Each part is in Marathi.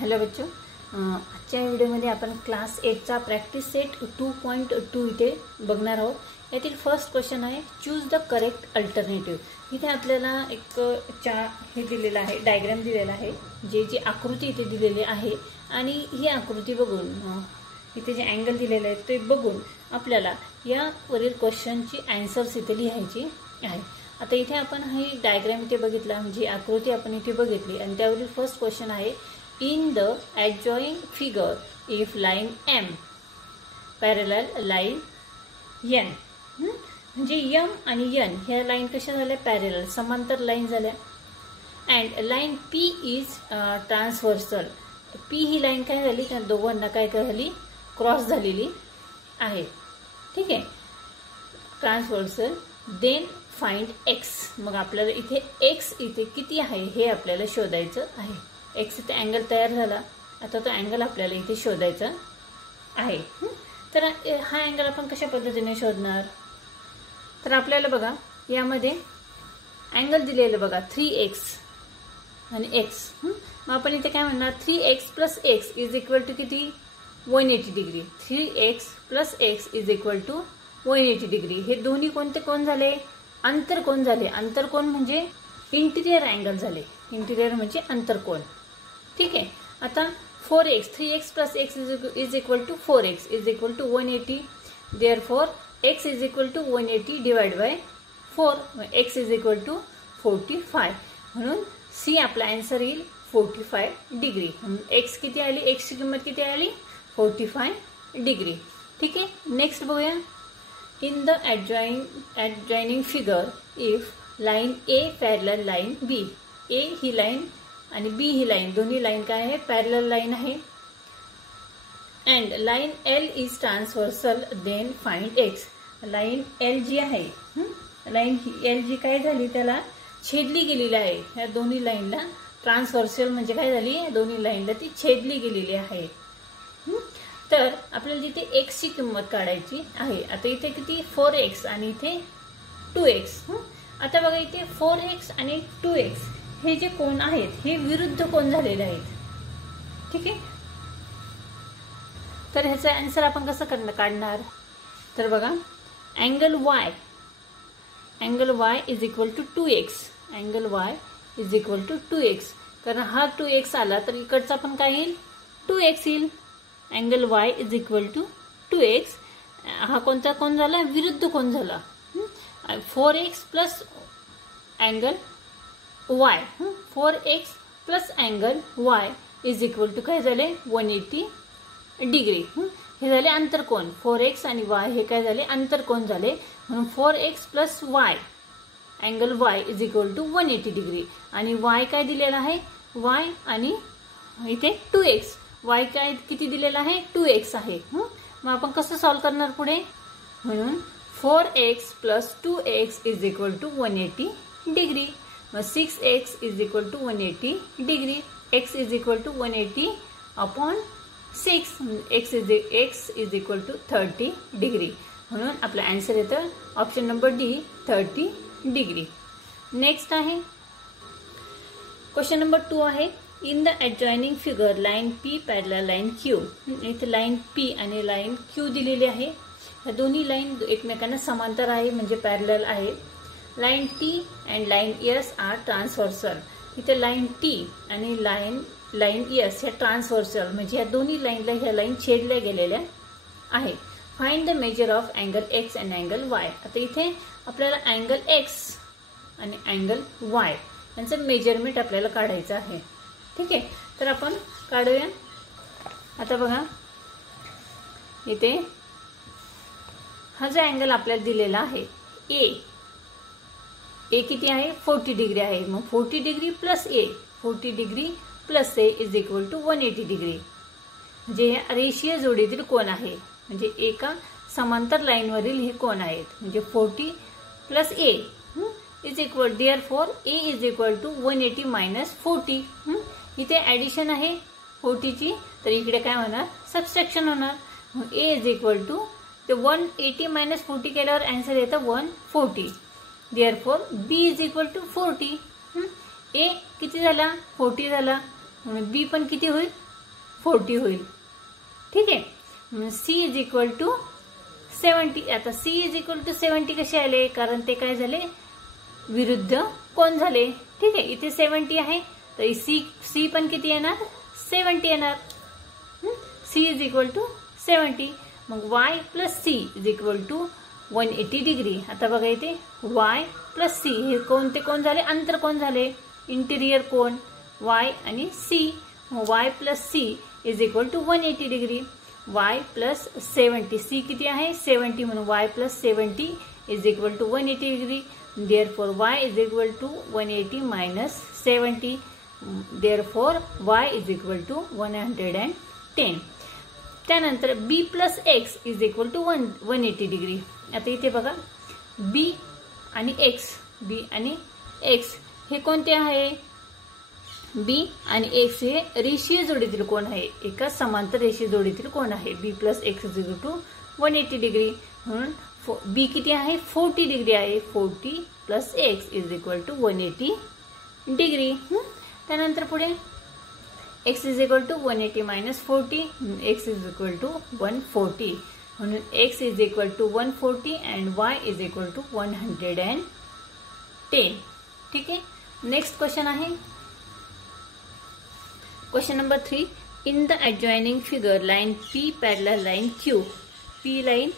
हेलो बच्चों, आजच्या व्हिडिओमध्ये आपण क्लास 8चा प्रॅक्टिस सेट 2.2 इथे बघणार आहोत. यातील फर्स्ट क्वेश्चन आहे चूज द करेक्ट अल्टरनेटिव्ह. इथे आपल्याला एक हे दिलेला आहे, डायग्राम दिलेला आहे, जी आकृती इथे दिलेली आहे आणि ही आकृती बघून इथे जे अँगल दिलेले आहेत ते बघून आपल्याला यावरील क्वेश्चनची आन्सर्स इथे लिहायची आहे. आता इथे आपण ही डायग्राम इथे बघितला, म्हणजे आकृती आपण इथे बघितली आणि त्यावरील फर्स्ट क्वेश्चन आहे in the adjoining figure if line M parallel line N. म्हणजे M आणि N ह्या लाईन कशा झाल्या, पॅरलल समांतर लाईन झाल्या. And line P is transversal. P he line काय झाली, त्या दोघांना काय झाली, क्रॉस झालेली आहे. ठीक आहे, ट्रान्सव्हर्सल. Then find X. मग आपल्याला इथे X इथे किती आहे हे आपल्याला शोधायचं आहे. एक्स इथे अँगल तयार झाला, आता तो अँगल आपल्याला इथे शोधायचा आहे. तर हा अँगल आपण कशा पद्धतीने शोधणार, तर आपल्याला बघा यामध्ये अँगल दिलेलं बघा 3x आणि x. मग आपण इथे काय म्हणणार, 3x plus x is equal to किती, 180 degree. 3x plus x is equal to 180 degree. हे दोन्ही कोणते कोण झाले, अंतरकोन झाले. अंतरकोन म्हणजे इंटिरियर अँगल झाले. इंटिरियर म्हणजे अंतरकोन. ठीक आहे. आता 4x 3x plus x is equal to 4x is equal to 180. Therefore x is equal to 180 divide by 4. x is equal to 45. म्हणून सी आपला आन्सर येईल 45 डिग्री. x किती आली, x ची किंमत किती आली, 45 डिग्री. ठीक आहे. नेक्स्ट बघूया. In the adjoining figure if line A parallel line B. A ही लाईन आणि B ही लाईन, दोन्ही लाईन काय आहे, पॅरलल लाईन आहे. And line L is transversal. Then find X. Line L जी आहे, लाईन L जी काय झाली, त्याला छेदली गेलेली आहे. या दोन्ही लाईनला ट्रान्सव्हर्सल म्हणजे काय झाली, दोन्ही लाईनला ती छेदली गेलेली आहे. तर आपल्याला जिथे X ची किंमत काढायची आहे. आता इथे किती, 4x आणि इथे 2x. आता बघा इथे 4x आणि 2x हे जे कोण आहेत हे विरुद्ध कोण झालेले आहेत. ठीक आहे. तर ह्याचा आन्सर आपण कसं काढणार, तर बघा angle y is equal to 2x. Angle y is equal to 2x. कारण हा 2x आला तर इकडचा पण काय येईल, 2x येईल. Angle y is equal to 2x. हा कोणता कोण झाला, विरुद्ध कोण झाला. 4x plus angle y. 4x plus angle y is equal to काय झाले, 180 डिग्री. हे झाले अंतरकोन. 4x आणि y हे काय झाले, अंतरकोन झाले. म्हणून 4x plus y angle y is equal to 180 degree. आणि y काय दिलेला आहे, y आणि इथे 2x. y काय किती दिलेला आहे, 2x आहे. मग आपण कसं सॉल्व्ह करणार पुढे, म्हणून 4x plus 2x is equal to 180 degree. मग 6x is equal to 180 degree. x is equal to 180 upon 6. x is equal to 30 degree. म्हणून आपला आन्सर येतं option number D, 30 degree. Next आहे क्वेश्चन नंबर 2 आहे. In the adjoining figure line P parallel line Q. इथे लाईन P आणि लाईन Q दिलेली आहे. ह्या दोन्ही लाईन एकमेकांना समांतर आहे म्हणजे पॅरलल आहे. Line T and line S are transversal. इथे लाईन T आणि लाईन S ह्या ट्रान्सव्हर्सल म्हणजे या दोन्ही लाईनला ह्या लाईन छेदल्या गेलेल्या आहेत. Find the measure of angle X and angle Y. आता इथे आपल्याला अँगल X आणि अँगल Y यांचं मेजरमेंट आपल्याला काढायचं आहे. ठीक आहे. तर आपण काढूया. आता बघा इथे हा जो अँगल आपल्याला दिलेला आहे ए किती आहे, 40 डिग्री आहे. मग 40 degree plus A, 40 degree plus A is equal to 180 degree. म्हणजे या रेषीय जोडीतील कोण आहे, म्हणजे एका समांतर लाईनवरील हे कोण आहेत. म्हणजे 40 plus A is equal, therefore A is equal to 180 minus 40. इथे ऍडिशन आहे 40 ची, तर इकडे काय होणार, सबट्रॅक्शन होणार. मग ए इज इक्वल टू ते 180 मायनस 40 केल्यावर आन्सर येतं 140. Therefore B is equal to 40. A किती झाला, 40 झाला. म्हणून बी पण किती होईल, 40 होईल. ठीक आहे. C is equal to 70. आता सी इज इक्वल टू 70 कसे आले, कारण ते काय झाले, विरुद्ध कोण झाले. ठीक आहे. इथे 70 आहे तर सी पण किती येणार, 70 येणार. C is equal to 70. मग y plus C is equal to 180 degree. आता बघा इथे वाय प्लस सी हे कोणते कोण झाले, अंतर कोण झाले, इंटिरियर कोण वाय आणि C. Y plus C is equal to 180 degree. Y plus 70, C किती आहे 70, म्हणून Y plus 70 is equal to 180 degree. Therefore Y is equal to 180 minus 70. Therefore Y is equal to 110. त्यानंतर B plus X is equal to 180 degree. आता इथे बघा बी आणि एक्स हे कोणते आहे, बी आणि एक्स हे रेषीय जोडीतील कोण आहे, एका समांतर रेषीय जोडीतील कोण आहे. B plus X is equal to 180 degree. म्हणून बी किती आहे 40 डिग्री आहे. 40 plus X is equal to 180 degree. त्यानंतर पुढे x is equal to 180 minus 40, x is equal to 140. म्हणून x is equal to 140 and y is equal to 110. ठीक आहे. नेक्स्ट क्वेश्चन आहे question number 3. In the adjoining figure line P parallel line Q. P line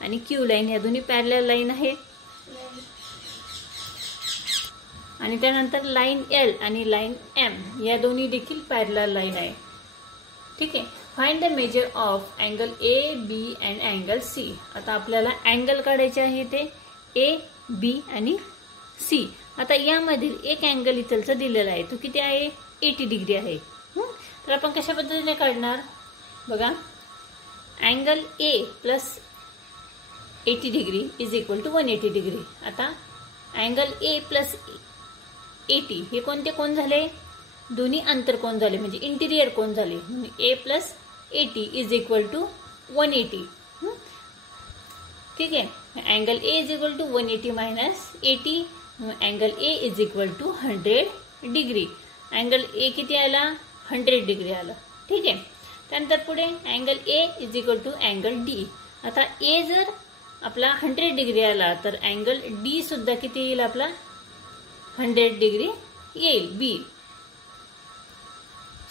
आणि Q लाईन या दोन्ही पॅरलल लाईन आहे. आणि त्यानंतर लाईन L आणि लाईन M या दोन्ही देखील पॅरलल लाईन आहे. ठीक आहे. Find the measure of angle AB and angle C. आता आपल्याला अँगल काढायचे आहे ते AB आणि C. आता यामधील एक अँगल इथलचा दिलेला आहे, तो किती आहे 80 डिग्री आहे. तर आपण कशा पद्धतीने काढणार बघा. Angle A plus 80 degree is equal to 180 degree. आता अँगल A प्लस 80 हे कोणते कोण झाले, दोन्ही अंतर कोण झाले म्हणजे इंटिरियर कोण झाले. A plus 80 is equal to 180. ठीक आहे. Angle A is equal to 180 minus 80. Angle A is equal to 100 degree. Angle A किती आला 100 डिग्री आला. ठीक आहे. त्यानंतर पुढे angle A is equal to angle D. आता A जर आपला 100 डिग्री आला तर अँगल D सुद्धा किती येईल आपला 100 डिग्री येईल. बी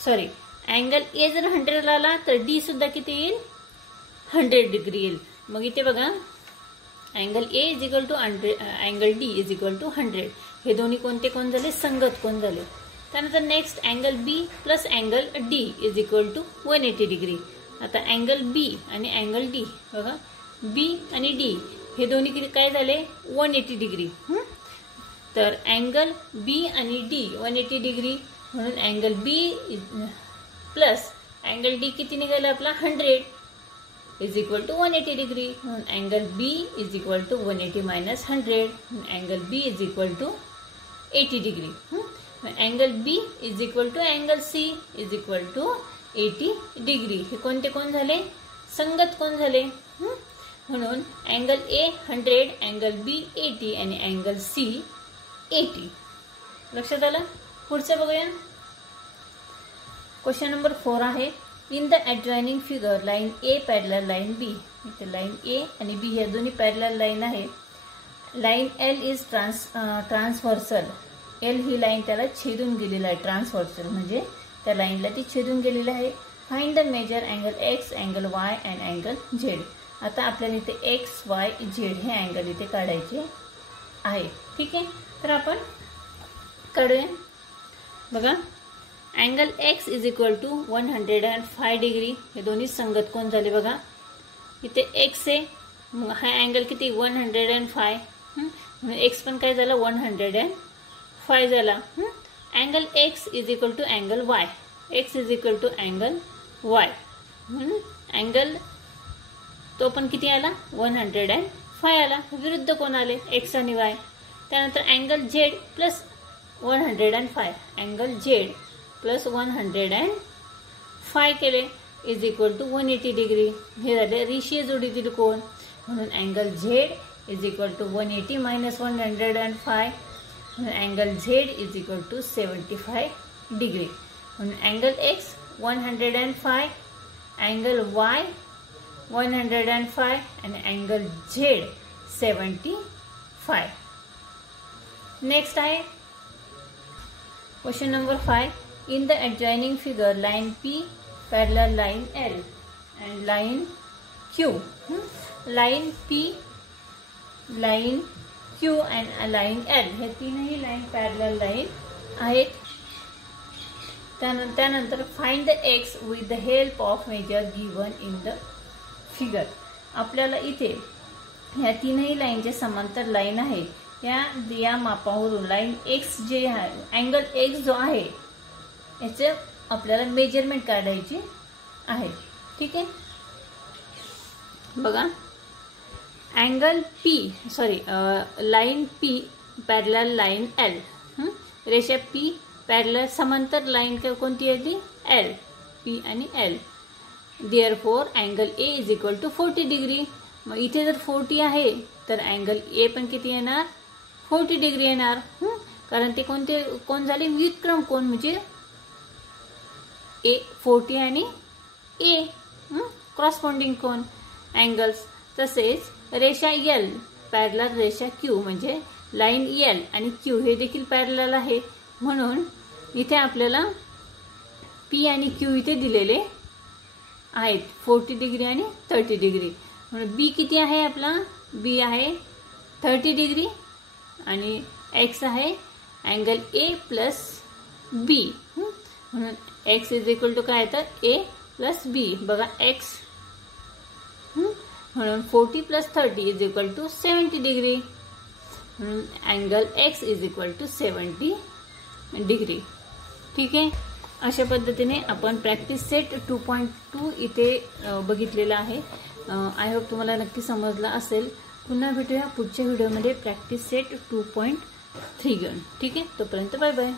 सॉरी अँगल A जर 100 आला तर D सुद्धा किती येईल 100 डिग्री येईल. मग इथे बघा angle A is equal to angle D is equal to 100 हे दोन्ही कोणते कोण झाले, संगत कोण झाले. त्यानंतर next angle B plus angle D is equal to 180 degree. आता अँगल B आणि अँगल D बघा B आणि D हे दोन्ही किती काय झाले 180 डिग्री. तर अँगल B आणि D 180 डिग्री म्हणून angle B plus angle D किती निघाला आपला 100 इज इक्वल टू 180 डिग्री. म्हणून angle B is equal to 180 minus 100. Angle B is equal to 80 degree. Angle B is equal to angle C is equal to 80 degree. हे कोणते कोण झाले, संगत कोण झाले. म्हणून अँगल A 100, अँगल B 80 आणि अँगल C 80. लक्षात आलं. पुढचं बघूया. क्वेश्चन नंबर 4 आहे. In the adjoining figure line A parallel line B. इथे लाईन A आणि B या दोन्ही पॅरलल लाईन आहे. Line L is transversal. L he line त्याला छेदून गेलेला आहे. ट्रान्सव्हर्सल म्हणजे त्या लाईनला ती छेदून गेलेली आहे. Find the measure angle X, angle Y and angle Z. आता आपल्याला इथे X, Y, Z हे अँगल इथे काढायचे आहे. ठीक आहे. तर आपण काढूया. बघा angle X is equal to 105 degree. हे दोन्ही संगत कोण झाले बघा. इथे X आहे मग हा अँगल किती 105 म्हणून X पण काय झाला 105 झाला. Angle X is equal to angle Y. X is equal to angle Y म्हणून अँगल तो पण किती आला 105 आला. विरुद्ध कोण आले X आणि Y. त्यानंतर angle Z plus 105 angle Z plus 105 केले इज इक्वल टू 180 डिग्री. हे झाले रेषीय जोडीतील कोण म्हणून angle Z is equal to 180 minus 105 म्हणून angle Z is equal to 75 degree. म्हणून angle X 105, angle Y 105 and angle Z 75. Next आहे question number 5. In the adjoining figure, line P parallel line L and line Q. Line P, line Q and line L हे तीनही लाईन पॅरलल लाईन आहेत. त्यानंतर find the x with the help of measure given in the figure. आपल्याला इथे ह्या तीनही लाईनचे समांतर लाईन आहे या मापावरून लाईन x जे आहे, अँगल x जो आहे याचे आपल्याला मेजरमेंट काढायची आहे. ठीक आहे, बघा angle line P parallel line L. रेषा P पॅरलल समांतर लाईन कोणती आहे ती L, P आणि L. Therefore angle A is equal to 40 degree. मग इथे जर 40 आहे तर अँगल A पण किती येणार 40 डिग्री येणार. कारण ते कोण झाले व्युत्क्रम कोण म्हणजे A 40 आणि A क्रॉसपॉन्डिंग कोण अँगल्स. तसेच रेषा L पॅरलल रेषा Q म्हणजे लाईन L आणि Q हे देखील पॅरलल आहे. म्हणून इथे आपल्याला P आणि Q इथे दिलेले आहेत 40 डिग्री आणि 30 डिग्री. म्हणून B किती आहे आपला B आहे 30 डिग्री आणि X आहे अँगल A प्लस B. म्हणून X इज इक्वल टू काय तर A प्लस B. बघा X म्हणून 40 plus 30 is equal to 70 degree. म्हणून angle X is equal to 70 degree. ठीक आहे, अशा पद्धतीने आपण प्रॅक्टिस सेट 2.2 इथे बघितलेला आहे. आय होप तुम्हाला नक्की समजला असेल. पुन्हा भेटूया पुढच्या व्हिडिओमध्ये प्रॅक्टिस सेट 2.3 घेऊन. ठीक आहे, तोपर्यंत बाय बाय.